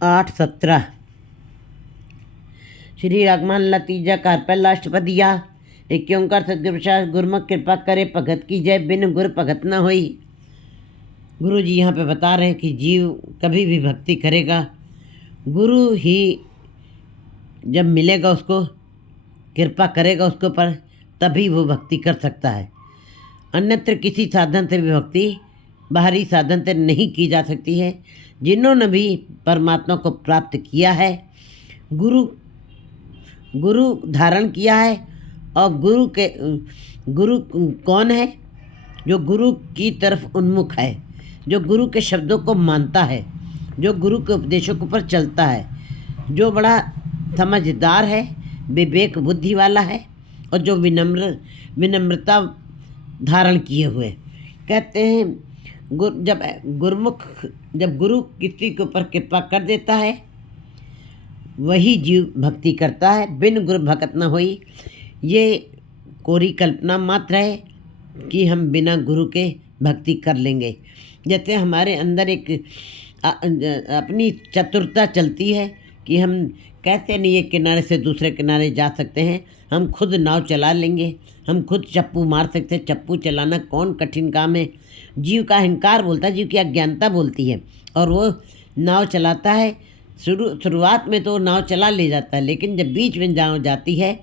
8:17 Shri रागमान लतीजा car पहला अष्टपदिया एक ओंकार सदगुरु प्रसाद गुरुमुख कृपा करे भगत की जय बिन गुर भगत न होई। गुरु जी यहाँ पे बता रहे हैं कि जीव कभी भी भक्ति करेगा, गुरु ही जब मिलेगा उसको, कृपा करेगा उसके ऊपर, तभी वो भक्ति कर सकता है। अन्यत्र किसी साधन से भी भक्ति बाहरी साधन से नहीं की जा सकती है। जिन्होंने भी परमात्मा को प्राप्त किया है, गुरु धारण किया है, और गुरु कौन है? जो गुरु की तरफ उन्मुख है, जो गुरु के शब्दों को मानता है, जो गुरु के उपदेशों के ऊपर चलता है, जो बड़ा समझदार है, विवेक बुद्धि वाला है, और जो विनम्रता धारण किए हुए। कहते हैं जब गुरु किसी के ऊपर कृपा कर देता है, वही जीव भक्ति करता है। बिन गुरु भगत न होई, ये कोरी कल्पना मात्र है कि हम बिना गुरु के भक्ति कर लेंगे। जैसे हमारे अंदर एक अपनी चतुरता चलती है कि हम कहते नहीं एक किनारे से दूसरे किनारे जा सकते हैं, हम खुद नाव चला लेंगे, हम खुद चप्पू मार सकते हैं। चप्पू चलाना कौन कठिन काम है? जीव का अहंकार बोलता है, जीव की अज्ञानता बोलती है, और वो नाव चलाता है। शुरुआत में तो नाव चला ले जाता है, लेकिन जब बीच में नाव जाती है,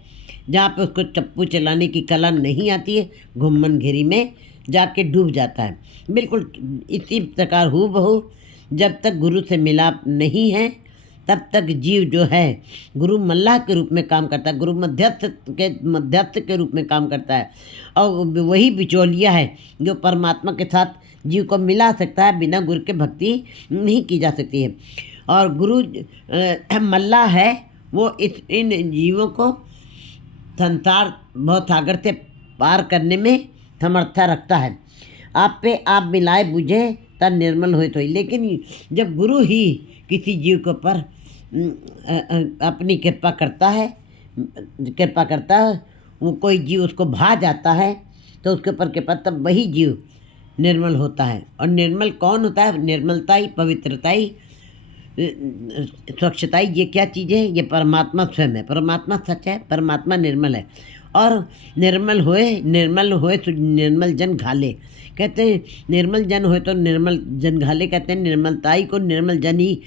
जहाँ पे उसको चप्पू चलाने की कला नहीं आती है, घुम्मन घेरी में जाके डूब जाता है। बिल्कुल इसी प्रकार हूबहू जब तक गुरु से मिलाप नहीं है, तब तक जीव जो है गुरु मल्लाह के रूप में काम करता है, गुरु मध्यस्थ के रूप में काम करता है, और वही बिचौलिया है जो परमात्मा के साथ जीव को मिला सकता है। बिना गुरु के भक्ति नहीं की जा सकती है। और गुरु मल्लाह है, वो इन जीवों को संसार भवसागर से पार करने में समर्था रखता है। आप पे आप मिलाए बुझे तब निर्मल होए तो ही। लेकिन जब गुरु ही किसी जीव के ऊपर अपनी कृपा करता है, वो कोई जीव उसको भा जाता है, तो उसके ऊपर कृपा, तब वही जीव निर्मल होता है। और निर्मल कौन होता है? निर्मलता ही, पवित्रता ही, स्वच्छता ही, ये क्या चीज़ है? ये परमात्मा स्वयं है। परमात्मा सच है, परमात्मा निर्मल है। और निर्मल होए तो निर्मल जन घाले। कहते हैं निर्मल जन होए तो निर्मल जन घाले। कहते हैं निर्मलता ही को निर्मल जन ही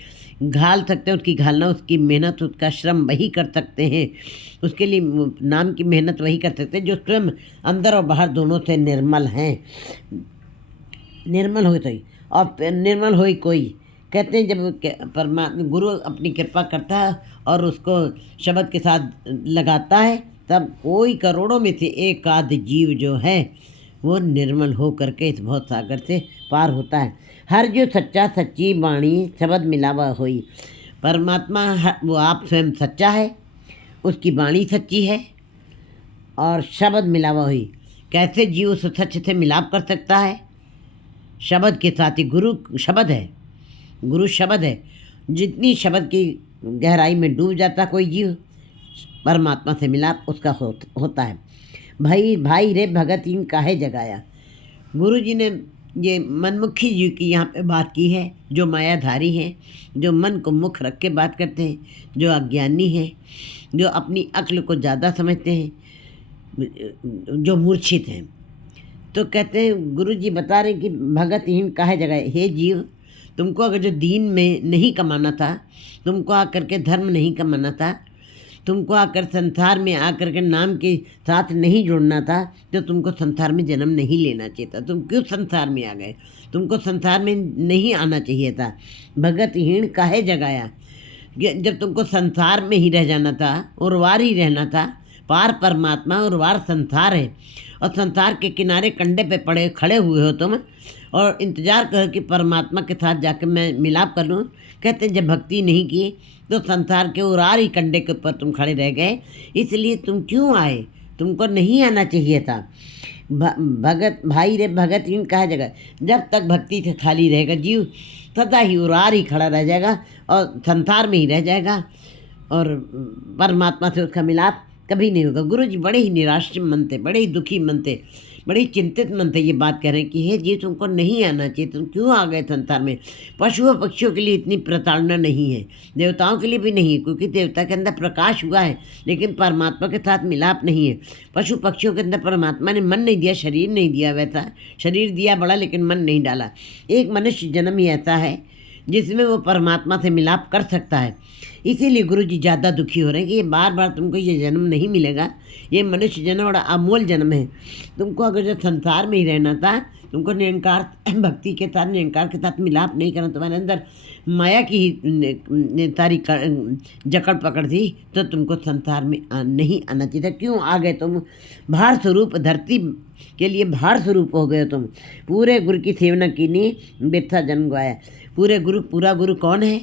घाल सकते हैं। उसकी घालना, उसकी मेहनत, उसका श्रम वही कर सकते हैं, उसके लिए नाम की मेहनत वही कर सकते हैं जो स्वयं अंदर और बाहर दोनों से निर्मल हैं। निर्मल होए तो ही, और निर्मल होई कोई। कहते हैं जब परमात्मा गुरु अपनी कृपा करता है और उसको शब्द के साथ लगाता है, तब कोई करोड़ों में से एक आध जीव जो है वो निर्मल हो करके इस बहुत सागर से पार होता है। हर जो सच्चा सच्ची वाणी शब्द मिलावा होई। परमात्मा वो आप स्वयं सच्चा है, उसकी वाणी सच्ची है, और शब्द मिलावा हुई। कैसे जीव उस सच से मिलाप कर सकता है? शब्द के साथ ही। गुरु शब्द है। जितनी शब्द की गहराई में डूब जाता कोई जीव, परमात्मा से मिलाप उसका होता है। भाई रे भगत इन काहे जगाया। गुरु जी ने ये मनमुखी जीव की यहाँ पे बात की है, जो मायाधारी हैं, जो मन को मुख रख के बात करते हैं, जो अज्ञानी हैं, जो अपनी अक्ल को ज़्यादा समझते हैं, जो मूर्छित हैं। तो कहते हैं गुरु जी बता रहे हैं कि भगतहीन काहे जगाए। हे जीव, तुमको अगर जो दीन में नहीं कमाना था, तुमको आकर के धर्म नहीं कमाना था, तुमको आकर संसार में आकर के नाम के साथ नहीं जुड़ना था, तो तुमको संसार में जन्म नहीं लेना चाहिए था। तुम क्यों संसार में आ गए? तुमको संसार में नहीं आना चाहिए था। भगतहीन काहे जगाया। जब तुमको संसार में ही रह जाना था, उर्वार ही रहना था। पार परमात्मा, उर्वार संसार है, और संसार के किनारे कंडे पे खड़े हुए हो तुम, और इंतज़ार कर कि परमात्मा के साथ जाकर मैं मिलाप कर लूँ। कहते हैं जब भक्ति नहीं की तो संसार के उरार ही कंडे के ऊपर तुम खड़े रह गए। इसलिए तुम क्यों आए? तुमको नहीं आना चाहिए था। भाई रे भगतहीन कहा जगह। जब तक भक्ति से खाली रहेगा जीव, सदा ही उरार ही खड़ा रह जाएगा और संसार में ही रह जाएगा, और परमात्मा से उसका मिलाप कभी नहीं होगा। गुरु जी बड़े ही निराश मन थे, बड़े ही दुखी मन थे, बड़ी चिंतित मन से ये बात कह रहे हैं कि हे जी तुमको नहीं आना चाहिए, तुम क्यों आ गए संसार में। पशुओं पक्षियों के लिए इतनी प्रताड़ना नहीं है, देवताओं के लिए भी नहीं है, क्योंकि देवता के अंदर प्रकाश हुआ है लेकिन परमात्मा के साथ मिलाप नहीं है। पशु पक्षियों के अंदर परमात्मा ने मन नहीं दिया, शरीर नहीं दिया, वैसा शरीर दिया बड़ा लेकिन मन नहीं डाला। एक मनुष्य जन्म ही ऐसा है जिसमें वो परमात्मा से मिलाप कर सकता है। इसीलिए गुरु जी ज़्यादा दुखी हो रहे हैं कि ये बार बार तुमको ये जन्म नहीं मिलेगा, ये मनुष्य जन्म बड़ा अमूल जन्म है। तुमको अगर जो संसार में ही रहना था, तुमको निरंकार भक्ति के साथ, निरंकार के साथ मिलाप नहीं करना, तुम्हारे अंदर माया की ही सारी जकड़ पकड़ थी, तो तुमको संसार में नहीं आना चाहिए था। क्यों आ गए तुम? भार स्वरूप धरती के लिए भार स्वरूप हो गए तुम। पूरे गुरु की सेवना की नहीं, बिरथा जन्म गवाया। पूरा गुरु कौन है?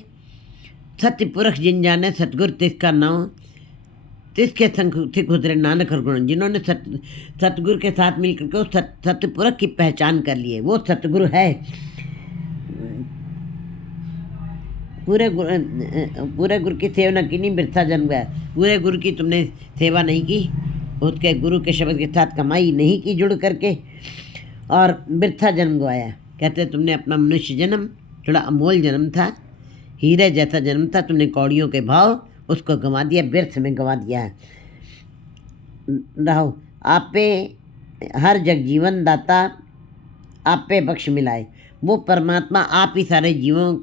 सत्य पुरख जिन जाने सतगुरु तिसका नाम, तिसके संग थिक उतरे नानक हर गुण। जिन्होंने सतगुरु के साथ मिलकर के उस सत्य पुरख की पहचान कर ली है, वो सतगुरु है। पूरे गुरु की सेवा न की नहीं, बिरथा जन्म गया। पूरे गुरु की तुमने सेवा नहीं की, उसके गुरु के शब्द के साथ कमाई नहीं की जुड़ करके, और बिरथा जन्म गवाया। कहते तुमने अपना मनुष्य जन्म, थोड़ा अमोल जन्म था, हीरे जैसा जन्म था, तुमने कौड़ियों के भाव उसको गंवा दिया, व्यर्थ में गंवा दिया है। रहो आपे हर जग जीवन दाता, आपे बख्श मिलाए। वो परमात्मा आप ही सारे जीवों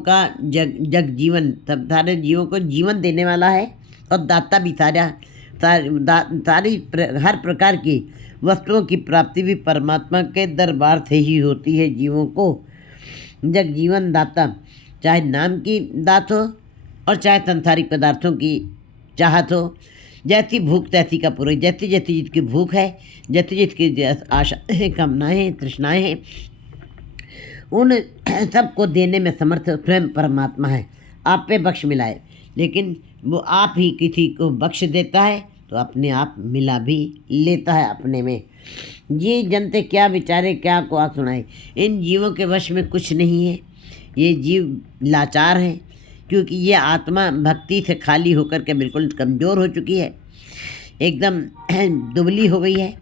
का जग जीवन, सारे जीवों को जीवन देने वाला है, और दाता भी सारी हर प्रकार की वस्तुओं की प्राप्ति भी परमात्मा के दरबार से ही होती है। जीवों को जग जीवन दाता, चाहे नाम की दात हो और चाहे संसारिक पदार्थों की चाहत हो। जैसी भूख तैसी का पूरा, जैसी जैसी जिसकी भूख है, जैसी जिसकी आशा कामनाएं तृष्णाएं हैं, उन सबको देने में समर्थ स्वयं परमात्मा है। आप पे बख्श मिलाए, लेकिन वो आप ही किसी को बख्श देता है तो अपने आप मिला भी लेता है अपने में। ये जनते क्या विचारे, क्या को आँख सुनाए। इन जीवों के वश में कुछ नहीं है, ये जीव लाचार हैं, क्योंकि ये आत्मा भक्ति से खाली होकर के बिल्कुल कमज़ोर हो चुकी है, एकदम दुबली हो गई है।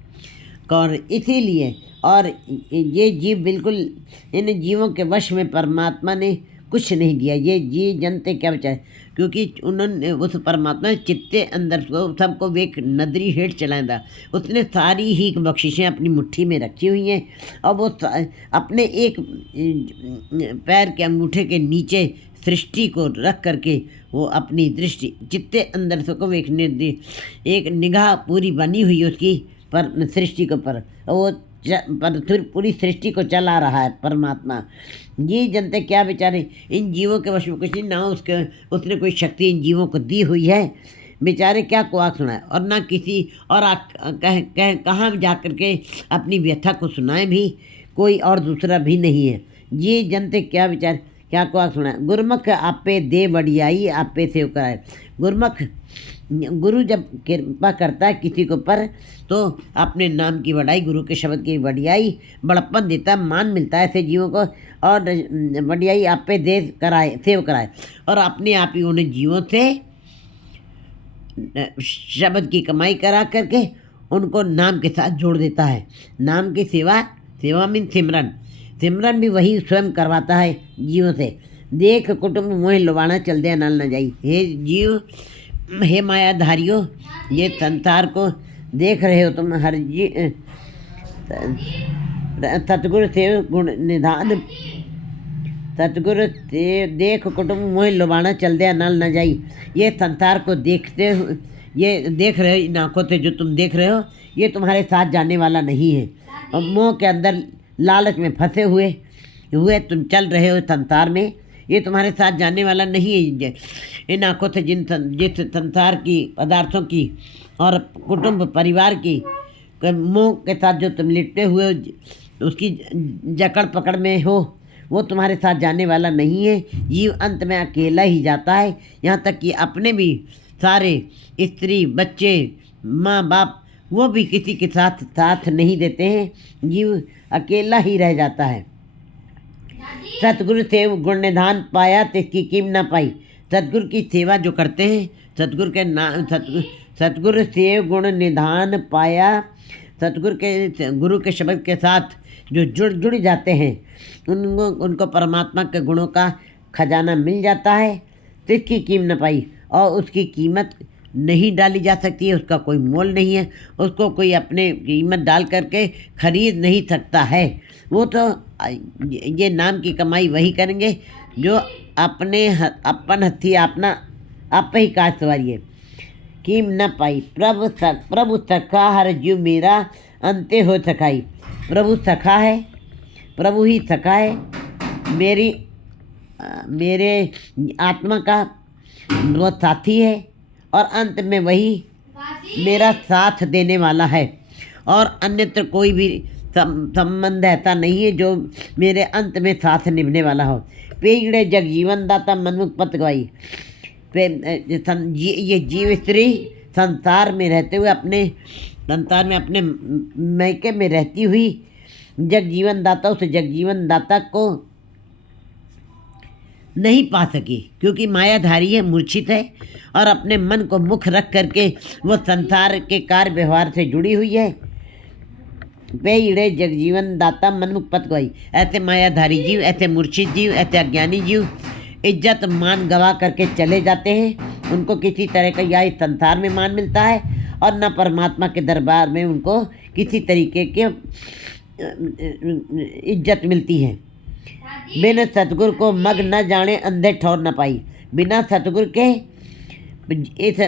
और इसीलिए और ये जीव बिल्कुल, इन जीवों के वश में परमात्मा ने कुछ नहीं दिया। ये जीव जनते क्या बेचारे, क्योंकि उन्होंने उस परमात्मा ने चित्ते अंदर को सबको एक नदरी हेठ चलाया था। उसने सारी ही बख्शिशें अपनी मुट्ठी में रखी हुई हैं, और वो अपने एक पैर के अंगूठे के नीचे सृष्टि को रख करके वो अपनी दृष्टि चित्ते अंदर से को एक निगाह पूरी बनी हुई उसकी पर सृष्टि को पर वो पर पूरी सृष्टि को चला रहा है परमात्मा। ये जनते क्या बेचारे, इन जीवों के वश में कुछ नहीं, ना उसने कोई शक्ति इन जीवों को दी हुई है। बेचारे क्या को आँख सुनाए, और ना किसी और कहाँ जा कर के अपनी व्यथा को सुनाए भी, कोई और दूसरा भी नहीं है। ये जनते क्या बेचारे, क्या को आँख सुनाए। गुरमुख आपे दे बढ़ियाई, आपे सेव कराए। गुरमुख गुरु जब कृपा करता है किसी को पर, तो अपने नाम की बढ़ाई, गुरु के शब्द की बढ़ियाई, बड़प्पन देता है, मान मिलता है ऐसे जीवों को, और बढ़ियाई आप पे दे कराए, सेव कराए, और अपने आप ही उन्हें जीवों से शब्द की कमाई करा करके उनको नाम के साथ जोड़ देता है। नाम की सेवा मीन सिमरन भी वही स्वयं करवाता है जीवों से। देख कुटुंब मोह लुभाना चल दे नल न जाई। हे जीव, हे मायाधारियों, ये संसार को देख रहे हो तुम, हर सतगुरु सेव गुण निधान, सतगुरु से देख कुटुंब मोह लुभाना चल दे नल न जाई। ये संसार को देखते हो, ये देख रहे हो, इन आँखों से जो तुम देख रहे हो, ये तुम्हारे साथ जाने वाला नहीं है। और मोह के अंदर लालच में फंसे हुए तुम चल रहे हो संसार में, ये तुम्हारे साथ जाने वाला नहीं है। इन आँखों से जिस संसार की पदार्थों की और कुटुंब परिवार की मोह के साथ जो तुम लिपटे हुए हो, उसकी जकड़ पकड़ में हो, वो तुम्हारे साथ जाने वाला नहीं है। जीव अंत में अकेला ही जाता है। यहाँ तक कि अपने भी सारे स्त्री बच्चे माँ बाप वो भी किसी के साथ नहीं देते हैं, जीव अकेला ही रह जाता है। सतगुरु से गुण निधान पाया, तिसकी कीम ना पाई। सतगुरु की सेवा जो करते हैं, सतगुरु से गुण निधान पाया, गुरु के शब्द के साथ जो जुड़ जाते हैं, उनको परमात्मा के गुणों का खजाना मिल जाता है। तो इसकी कीमत न पाई, और उसकी कीमत नहीं डाली जा सकती है, उसका कोई मोल नहीं है, उसको कोई अपने कीमत डाल करके खरीद नहीं सकता है। वो तो ये नाम की कमाई वही करेंगे जो अपन हथी अपना आप ही काज सवारिए। कीम न पाई प्रभु सखा हर जीव मेरा अंते हो सखाई। प्रभु सखा है, प्रभु ही सखा है, मेरे आत्मा का वो साथी है, और अंत में वही मेरा साथ देने वाला है, और अन्यत्र कोई भी संबंध ऐसा नहीं है जो मेरे अंत में साथ निभने वाला हो। पेड़े जग जीवन दाता मनमुख पत गवाई। ये जीव स्त्री संसार में रहते हुए अपने मैके में रहती हुई जग जीवन दाता, उस जग जीवन दाता को नहीं पा सकी, क्योंकि मायाधारी है, मूर्छित है, और अपने मन को मुख रख करके वो संसार के कार्य व्यवहार से जुड़ी हुई है। पेड़े जगजीवन दाता मनमुख पत गई। ऐसे मायाधारी जीव, ऐसे मूर्छित जीव, ऐसे अज्ञानी जीव इज्जत मान गवा करके चले जाते हैं। उनको किसी तरह का या इस संसार में मान मिलता है, और न परमात्मा के दरबार में उनको किसी तरीके के इज्जत मिलती है। बिना सतगुरु को मग न जाने अंधे ठौर न पाई। बिना सतगुरु के इस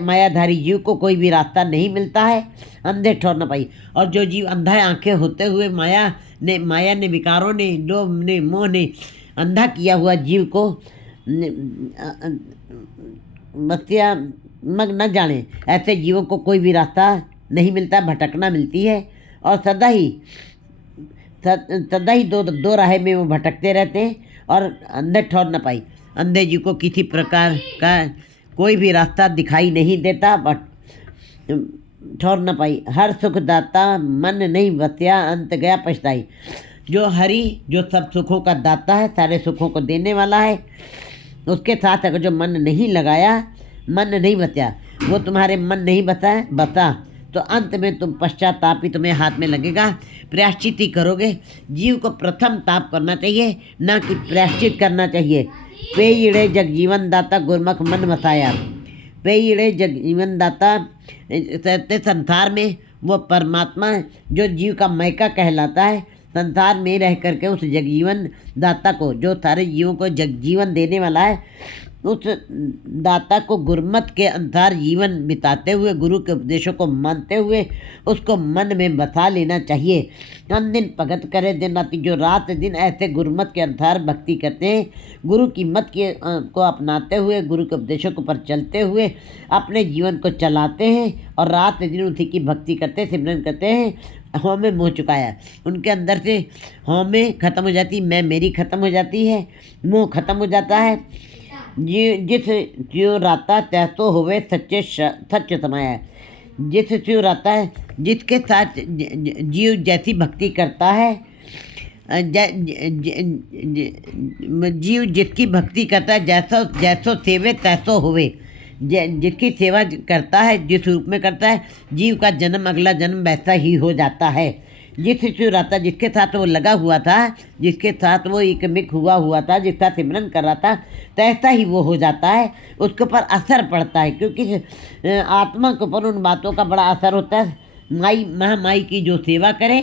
मायाधारी जीव को कोई भी रास्ता नहीं मिलता है, अंधे ठौर न पाई। और जो जीव अंधा आंखें होते हुए माया ने विकारों ने लोभ ने मोह ने अंधा किया हुआ जीव को बस्तियाँ मग न जाने, ऐसे जीवों को कोई भी रास्ता नहीं मिलता, भटकना मिलती है, और सदा ही दो राह में वो भटकते रहते हैं, और अंधे ठौर न पाई। अंधे जीव को किसी प्रकार का कोई भी रास्ता दिखाई नहीं देता, बट ठौर न पाई। हर सुख दाता मन नहीं बसिया, अंत गया पछताई। जो हरि, जो सब सुखों का दाता है, सारे सुखों को देने वाला है, उसके साथ अगर जो मन नहीं लगाया, मन नहीं बचा, वो तुम्हारे मन नहीं बता तो अंत में तुम पश्चाताप ही तुम्हें हाथ में लगेगा। प्रायश्चित ही करोगे। जीव को प्रथम ताप करना चाहिए, ना कि प्रायश्चित करना चाहिए। पेड़े जगजीवन दाता गुरमुख मन बसाया। पेड़े जगजीवन दाता संसार में वो परमात्मा जो जीव का मैका कहलाता है, संसार में रह करके उस जगजीवन दाता को, जो सारे जीवों को जगजीवन देने वाला है, उस दाता को गुरमत के अनुसार जीवन बिताते हुए, गुरु के उपदेशों को मानते हुए उसको मन में बसा लेना चाहिए। हम दिन भगत करे दिन राति, जो रात दिन ऐसे गुरमत के अनुसार भक्ति करते हैं, गुरु की मत को अपनाते हुए, गुरु के उपदेशों के ऊपर चलते हुए अपने जीवन को चलाते हैं, और रात दिन उसी की भक्ति करते, सिमरन करते हैं, हौं में मोह चुकाया। उनके अंदर से हौं में खत्म हो जाती, मैं मेरी खत्म हो जाती है, मोह खत्म हो जाता है। जिस ज्यों राता तैसो होवे सच्चे सच समाया। जिस ज्यों राता है, जिसके साथ जीव जैसी भक्ति करता है, जीव जिसकी भक्ति करता है, जैसो सेवे तैसो होवे। जिसकी सेवा करता है, जिस रूप में करता है, जीव का जन्म अगला जन्म वैसा ही हो जाता है। जिस शिवराता जिसके साथ वो लगा हुआ था, जिसके साथ वो एकमिक हुआ था, जिसका सिमरन कर रहा था, तैसा ही वो हो जाता है। उसके ऊपर असर पड़ता है, क्योंकि आत्मा के ऊपर उन बातों का बड़ा असर होता है। महामाई की जो सेवा करे,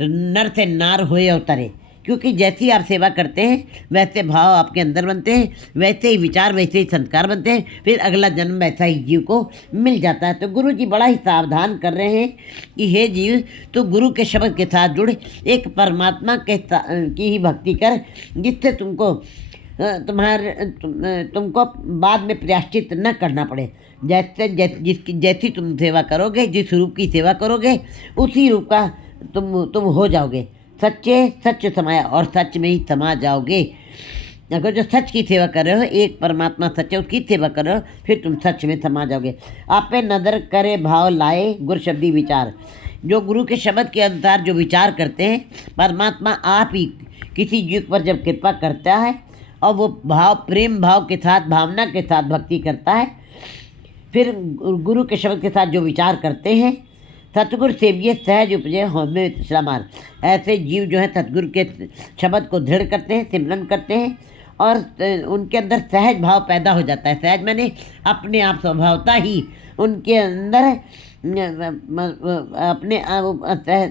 नर से नार होए अवतरे। क्योंकि जैसी आप सेवा करते हैं वैसे भाव आपके अंदर बनते हैं, वैसे ही विचार, वैसे ही संस्कार बनते हैं, फिर अगला जन्म वैसा ही जीव को मिल जाता है। तो गुरु जी बड़ा ही सावधान कर रहे हैं कि हे जीव, तो गुरु के शब्द के साथ जुड़, एक परमात्मा की ही भक्ति कर, जिससे तुमको बाद में प्रायश्चित न करना पड़े। जैसी तुम सेवा करोगे, जिस रूप की सेवा करोगे, उसी रूप का तुम हो जाओगे। सच्चे सच समाया, और सच में ही समा जाओगे। अगर जो सच की सेवा कर रहे हो, एक परमात्मा सच है, उसकी सेवा कर रहे हो, फिर तुम सच में समा जाओगे। आप पे नदर करे भाव लाए गुरु शब्दी विचार। जो गुरु के शब्द के अनुसार जो विचार करते हैं, परमात्मा आप ही किसी जीव पर जब कृपा करता है, और वो भाव, प्रेम भाव के साथ, भावना के साथ भक्ति करता है, फिर गुरु के शब्द के साथ जो विचार करते हैं, सतगुरु सेविये सहज उपजे होमे तृष्णा मार। ऐसे जीव जो है सतगुरु के शब्द को दृढ़ करते हैं, सिमरन करते हैं और उनके अंदर सहज भाव पैदा हो जाता है। सहज माने अपने आप स्वभावता ही उनके अंदर अपने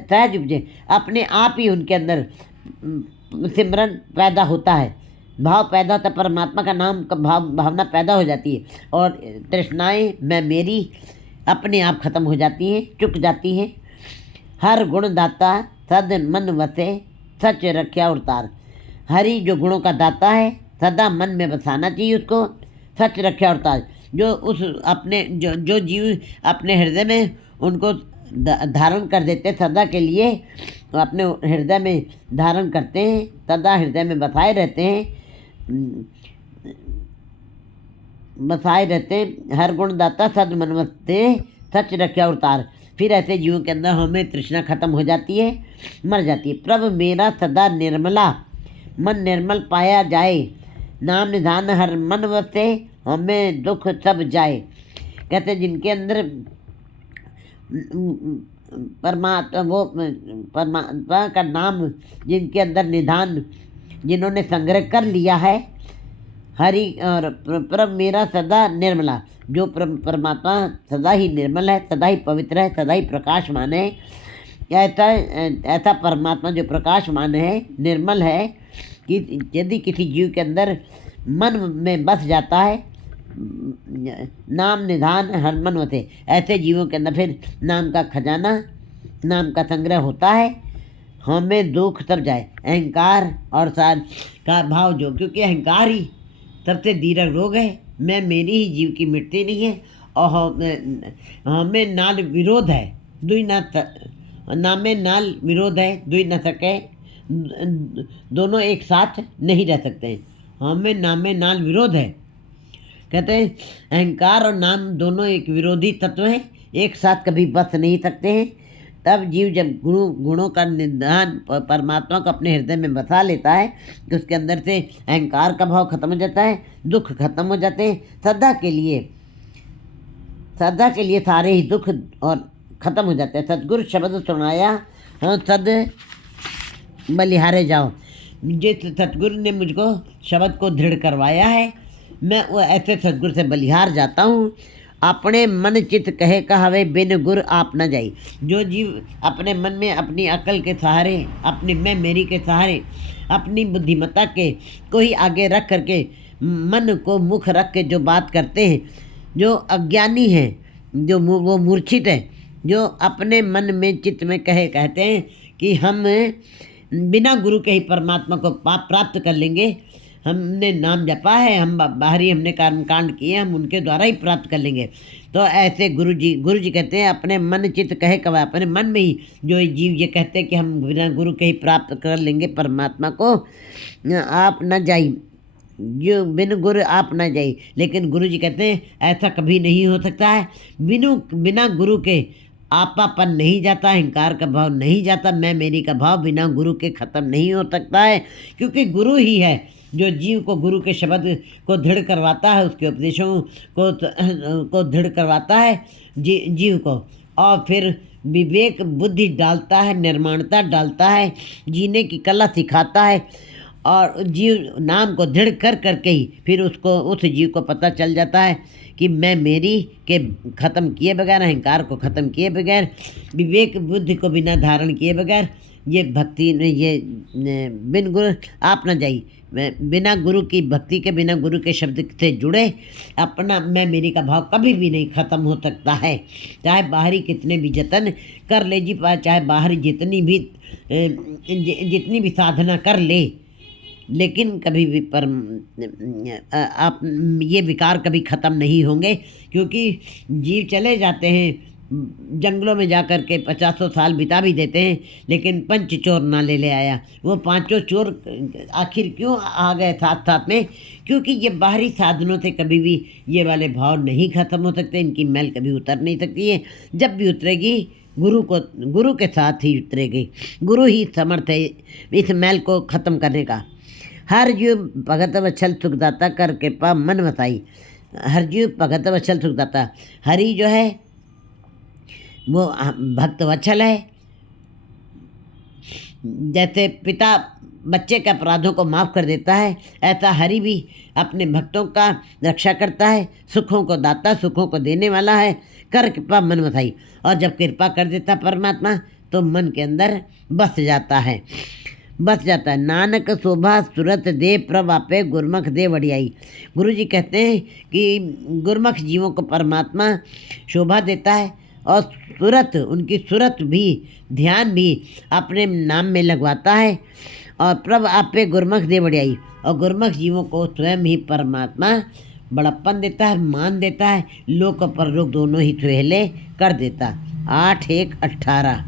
सहज उपजे, अपने आप ही उनके अंदर सिमरन पैदा होता है, भाव पैदा होता है, परमात्मा का नाम का भावना पैदा हो जाती है और तृष्णाएँ मैं मेरी अपने आप खत्म हो जाती हैं, चुक जाती हैं। हर गुण दाता सद मन वसे सच रख्या उतार। हरि जो गुणों का दाता है सदा मन में बसाना चाहिए उसको, सच रख्या उतार। जो उस अपने जो जीव अपने हृदय में उनको धारण कर देते सदा के लिए, अपने हृदय में धारण करते हैं, सदा हृदय में बसाए रहते हैं, हर गुण दाता सद मनवते सच रख्या अवतार। फिर ऐसे जीवों के अंदर हमें तृष्णा खत्म हो जाती है, मर जाती है। प्रभु मेरा सदा निर्मला मन निर्मल पाया जाए, नाम निधान हर मन वसे हमें दुख सब जाए। कहते जिनके अंदर परमात्मा का नाम जिनके अंदर निधान जिन्होंने संग्रह कर लिया है, हरि और प्रभु मेरा सदा निर्मला, जो परमात्मा सदा ही निर्मल है, सदा ही पवित्र है, सदा ही प्रकाशमान है। ऐसा परमात्मा जो प्रकाशमान है, निर्मल है, कि यदि किसी जीव के अंदर मन में बस जाता है, नाम निधान हर मन होते, ऐसे जीवों के अंदर फिर नाम का खजाना, नाम का संग्रह होता है, हमें दुख तब जाए। अहंकार और सार का भाव जो, क्योंकि अहंकार ही सबसे दीर्घ रोग है, मैं मेरी ही जीव की मिटती नहीं है और हमें नाल विरोध है, दुई ना नामे नाल विरोध है, दुई न सके, दोनों एक साथ नहीं रह सकते हैं। हमें नामे नाल विरोध है, कहते हैं अहंकार और नाम दोनों एक विरोधी तत्व हैं, एक साथ कभी बस नहीं सकते हैं। तब जीव जब गुणों का निधान परमात्मा को अपने हृदय में बसा लेता है तो उसके अंदर से अहंकार का भाव खत्म हो जाता है, दुख खत्म हो जाते हैं, सदा के लिए सारे ही दुख और खत्म हो जाते हैं। सतगुरु शब्द सुनाया हाँ सद बलिहारे जाओ। जिस सतगुरु ने मुझको शब्द को दृढ़ करवाया है, मैं वो ऐसे सतगुरु से बलिहार जाता हूँ। अपने मन चित कहे कहावे बिन गुर आप न जाई। जो जीव अपने मन में अपनी अकल के सहारे, अपनी मैं मेरी के सहारे, अपनी बुद्धिमत्ता के को ही आगे रख करके, मन को मुख रख के जो बात करते हैं, जो अज्ञानी हैं, जो वो मूर्छित हैं, जो अपने मन में चित्त में कहते हैं कि हम बिना गुरु के ही परमात्मा को प्राप्त कर लेंगे, हमने नाम जपा है, हम बाहरी हमने कर्मकांड किए, हम उनके द्वारा ही प्राप्त कर लेंगे। तो ऐसे गुरु जी कहते हैं अपने मन चित्त कहे कवा, अपने मन में ही जो जीव ये कहते हैं कि हम बिना गुरु के ही प्राप्त कर लेंगे परमात्मा को, आप न जाई, जो बिन गुरु आप न जाई। लेकिन गुरु जी कहते हैं ऐसा कभी नहीं हो सकता है, बिना गुरु के आपापन नहीं जाता, अहंकार का भाव नहीं जाता, मैं मेरी का भाव बिना गुरु के ख़त्म नहीं हो सकता है। क्योंकि गुरु ही है जो जीव को गुरु के शब्द को दृढ़ करवाता है, उसके उपदेशों को दृढ़ करवाता है जीव को, और फिर विवेक बुद्धि डालता है, निर्माणता डालता है, जीने की कला सिखाता है, और जीव नाम को दृढ़ करके ही फिर उसको उस जीव को पता चल जाता है कि मैं मेरी के ख़त्म किए बगैर, अहंकार को ख़त्म किए बगैर, विवेक बुद्धि को बिना धारण किए बगैर ये भक्ति ये बिन गुरु आप न जाई, बिना गुरु की भक्ति के, बिना गुरु के शब्द से जुड़े अपना मैं मेरी का भाव कभी भी नहीं ख़त्म हो सकता है। चाहे बाहरी कितने भी जतन कर ले जी, चाहे बाहरी जितनी भी साधना कर ले, लेकिन कभी भी आप ये विकार कभी ख़त्म नहीं होंगे। क्योंकि जीव चले जाते हैं जंगलों में जा कर के 50 साल बिता भी देते हैं, लेकिन पंच चोर ना ले आया। वो पांचों चोर आखिर क्यों आ गए साथ में? क्योंकि ये बाहरी साधनों से कभी भी ये वाले भाव नहीं ख़त्म हो सकते, इनकी मैल कभी उतर नहीं सकती है। जब भी उतरेगी गुरु के साथ ही उतरेगी, गुरु ही समर्थ है इस मैल को ख़त्म करने का। हर जीव भगत वत्सल सुखदाता कर कृपा मन वसाई। हर जीव भगत वत्सल सुखदाता, हरि जो है वो भक्त वत्सल है। जैसे पिता बच्चे के अपराधों को माफ़ कर देता है, ऐसा हरि भी अपने भक्तों का रक्षा करता है, सुखों को दाता, सुखों को देने वाला है। कर कृपा मन बसाई, और जब कृपा कर देता परमात्मा तो मन के अंदर बस जाता है, बस जाता है। नानक शोभा सुरत दे प्रभ आपे गुरमुख दे वडियाई। गुरु जी कहते हैं कि गुरमुख जीवों को परमात्मा शोभा देता है, और सुरत, उनकी सुरत भी, ध्यान भी अपने नाम में लगवाता है। और प्रभ आपे गुरमुख दे वडियाई, और गुरमुख जीवों को स्वयं ही परमात्मा बड़प्पन देता है, मान देता है, लोक और परलोक दोनों ही सुहेले कर देता। 8 1 18।